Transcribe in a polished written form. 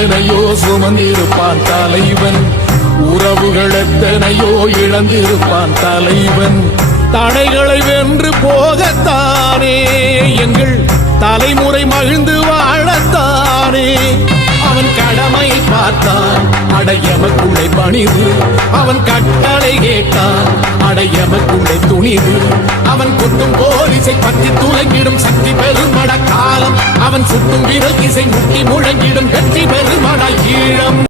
எத்தனையோ சுமந்திருப்பான் தலைவன், உறவுகள் எத்தனையோ இழந்திருப்பான் தலைவன். தடைகளை வென்று போகத்தானே எங்கள் தலைமுறை மகிழ்ந்து வாழத்தானே. அவன் கடமை பார்த்தான் அடையமக்குள்ளே பணிவு, அவன் கட்டளை கேட்டான் அடையமக்குள்ளே துணிவு. அவன் குத்தும் போலிசை பற்றி துலங்கிடும் சக்தி பெருமட காலம், அவன் சுட்டும் விரல் இசை முட்டி முழங்கிடும் வெற்றி பெருமட ஈழம்.